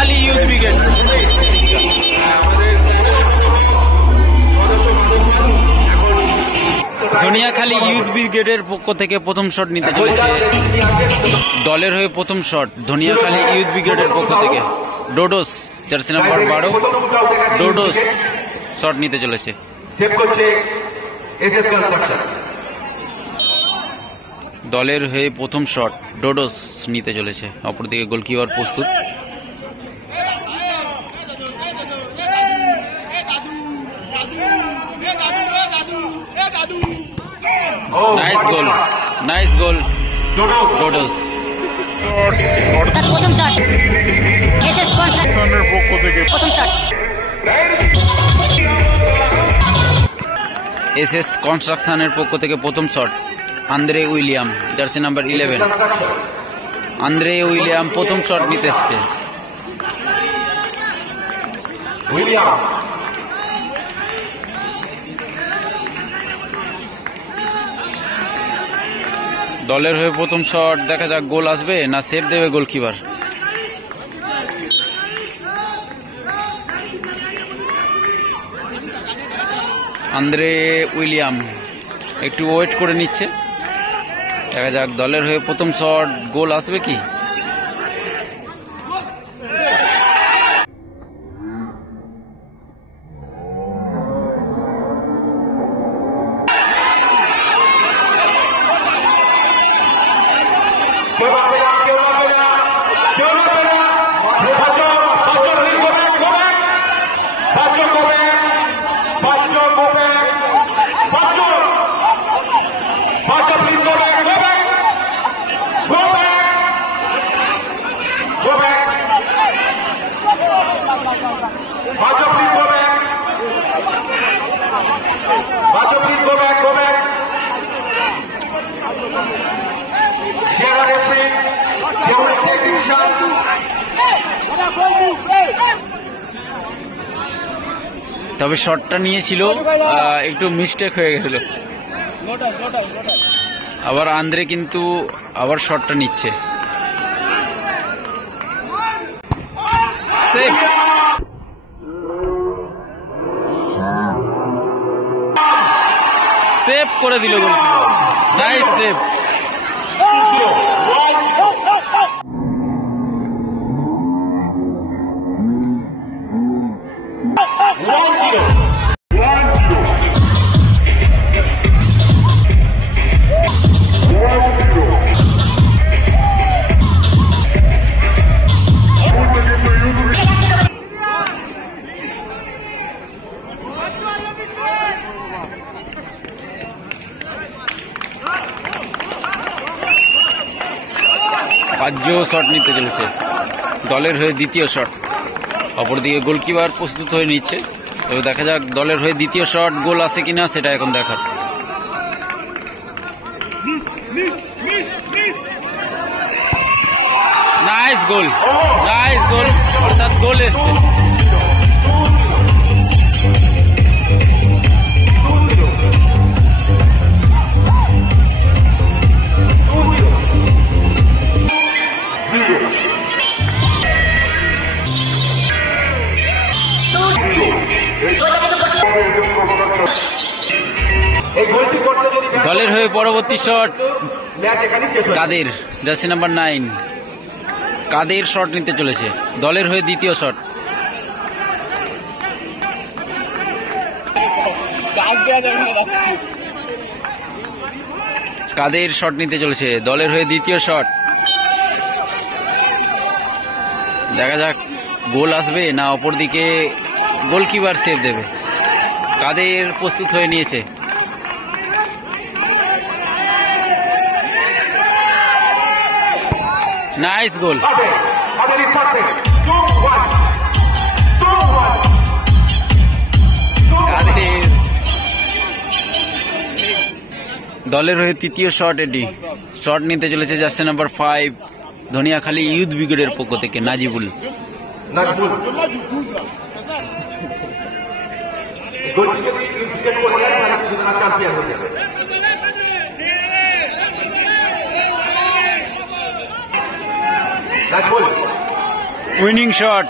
Dhaniakhali youth brigade. Dhaniakhali youth ব্রিগেডের পক্ষ থেকে প্রথম শট নিতে চলেছে, দলের হয়ে প্রথম শট ধনিয়াখালী ইউথ ব্রিগেডের পক্ষ থেকে ডোডোস, জার্সি নাম্বার 12 ডোডোস শট নিতে চলেছে। দলের হয়ে প্রথম শট ডোডোস নিতে চলেছে, অপরদিকে গোলকিপার প্রস্তুত। নাইস গোল, নাইস গোল ডোডোস। প্রথম শট এসএস কনস্ট্রাকশনের পক্ষ থেকে প্রথম শট, এসএস কনস্ট্রাকশনের পক্ষ থেকে প্রথম shot Andre William, jersey number 11 Andre William প্রথম শট নিতে এসছে। দলের হয়ে প্রথম শট, দেখা যাক গোল আসবে না সেভ দেবে গোলকিপার। আন্দ্রে উইলিয়াম একটু ওয়েট করে নিচ্ছে, দেখা যাক দলের হয়ে প্রথম শট গোল আসবে কি। তবে শটটা নিয়েছিল, একটু মিস্টেক হয়ে গেছিল। আবার আন্দ্রে কিন্তু আবার শটটা নিচ্ছে। সেভ, সেভ করে দিল গোলকিপার, নাইস সেভ। পাঁচজো শট নিতে চলেছে, দলের হয়ে দ্বিতীয় শট। অপরদিকে গোলকিপার প্রস্তুত হয়ে নিচ্ছে, তবে দেখা যাক দলের হয়ে দ্বিতীয় শট গোল আসে কিনা সেটা এখন দেখার। নাইস গোল, নাইস গোল, অর্থাৎ গোল এসছে। দলের হয়ে পরবর্তী শট কাদের, জার্সি নাম্বার 9 কাদের শট নিতে চলেছে, দলের হয়ে দ্বিতীয় শট। কাদের শট নিতে চলেছে, দলের হয়ে দ্বিতীয় শট। দেখা যাক গোল আসবে না অপরদিকে গোলকিপার সেভ দেবে। কাদের প্রস্তুত হয়ে নিয়েছে, নাইস গোল। দলের হয়ে তৃতীয় শট, এটি শট নিতে চলেছে জার্সি নাম্বার 5 ধনিয়াখালী ইউথ ব্রিগেডের পক্ষ থেকে নাজিবুল। উইনিং শট,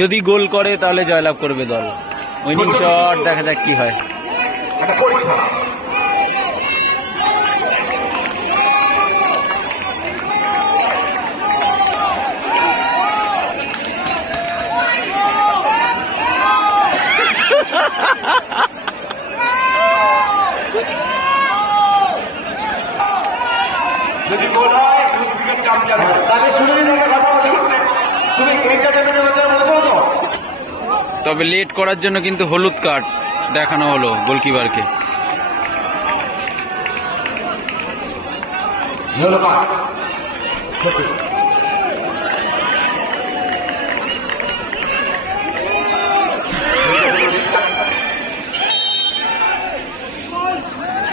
যদি গোল করে তাহলে জয়লাভ করবে দল। উইনিং শট, দেখা যাক কি হয়। যদি গোল হয় চাপ যাবে, তাহলে শুনে নিন একটা কথা বলি, তুমি এন্টারটেনমেন্টের মধ্যে বলছো তো। তবে লেট করার জন্য কিন্তু হলুদ কার্ড দেখানো হলো গোলকিপারকে।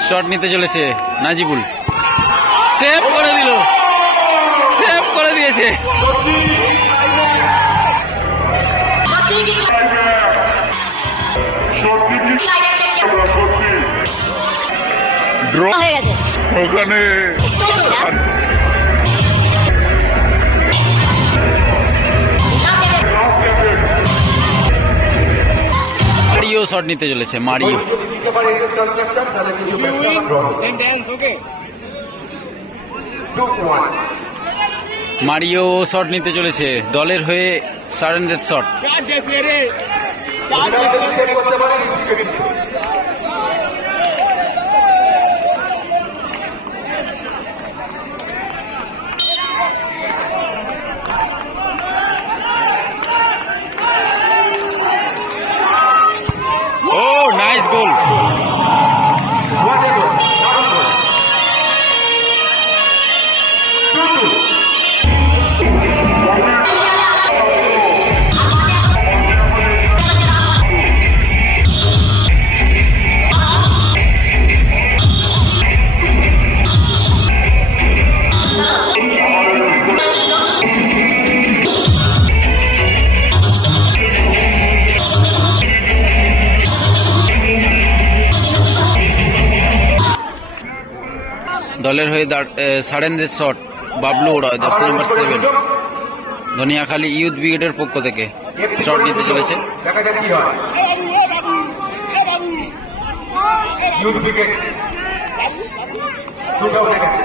শট নিতে চলেছে নাজিবুল, সেভ করে দিল, সেভ করে দিয়েছে। ড্র হয়ে গেছে ওখানে মারিও শট নিতে চলেছে, মারিও। মারিও শট নিতে চলেছে দলের হয়ে, সারেন্দ্রের শট। ও নাইস গোল। দলের হয়ে সারেন্দ্রের শট, বাবলু ওড়ায়, জার্সি নাম্বার 7, ধনিয়াখালী ইউথ ব্রিগেডের পক্ষ থেকে শট নিতে চলেছে। দেখা যাক কি হয়। ইউথ ব্রিগেড শুট আউট হয়ে গেছে।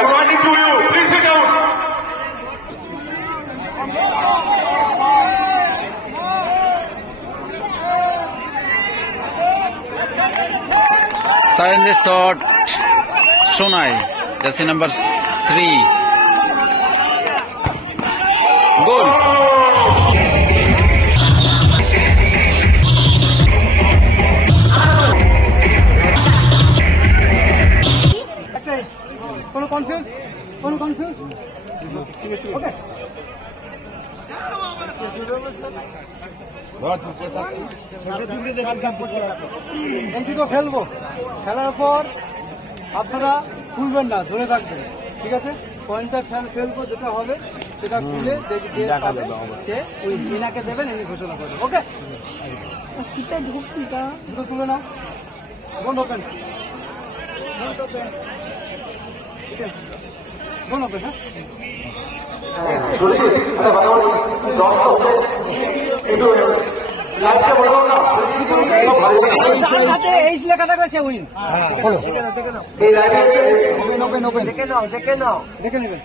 I want it to you. Please sit down. সারেন্দ্রের shot, Sonai, jersey number 3, goal. কোনো কনফিউজ, কোনো কনফিউজ, ওকে। এই দুটো ফেলবো, খেলার পর আপনারা খুলবেন না, ধরে রাখবেন, ঠিক আছে? পয়েন্টটা ফেলবো, যেটা হবে সেটা খুলে সে ওই মিনাকে দেবেন, এমনি ঘোষণা করবেন, ওকে? ঢুকছি তা দুটো তুলে নাও, বন্ধ ওপেন, বন্ধ ওপেন, হ্যাঁ। এই লেখা থাকবে সে উইন। দেখে নাও, দেখে নেবেন।